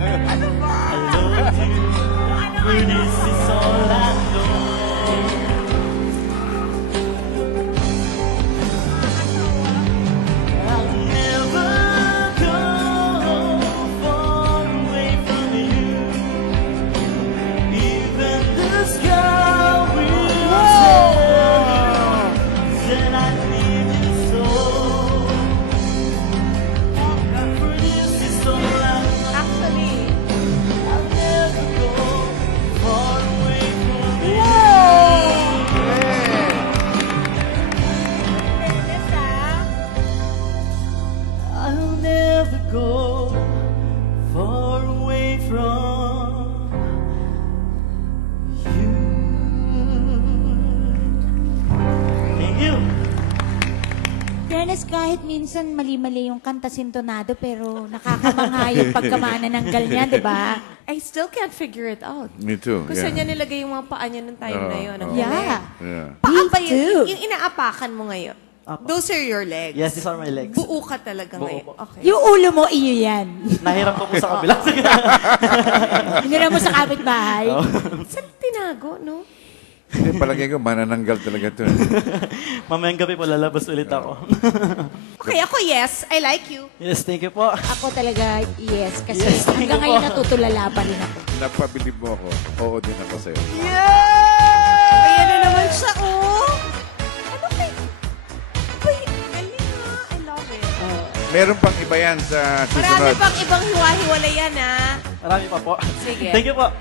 Ano ba? I love you, for this is all I know. I'll never go far away from you. Even the sky will tell that I need you so. For this is all I know. Actually, I'll never go far away from you. fairness I'll never go far away from you. Thank you. Fairness, kahit minsan mali-mali yung kanta sintonado, pero nakakamangha yung pagkamana ng ganyan, di ba? I still can't figure it out. Me too. Kung saan niya nilagay yung mga paa niya nung time na yun. Ang Yeah. Yeah. Paa Me ba yun? too. Yung inaapakan mo ngayon? Apo. Those are your legs? Yes, these are my legs. Buo ka talaga Buo ngayon? po. Okay. Yung ulo mo, iyo yan. Nahiram ko po sa kabila. Hinira mo sa kapitbahay. Saan tinago, no? Hindi, palagay ko, manananggal talaga ito. Mamayang gabi po lalabas ulit ako. Okay, ako yes. I like you. Yes, thank you po. Ako talaga, yes. Kasi Yes, thank hanggang you ngayon po. natutulala pa rin ako. Napabilib mo ako. Oo din ako sa'yo. Ayan na naman siya, oh. Ano kay... Uy, galing ha. I love it. Meron pang iba yan sa Marami susunod. pang ibang hiwa-hiwalay yan, ha. Marami pa po. Sige. Thank you po.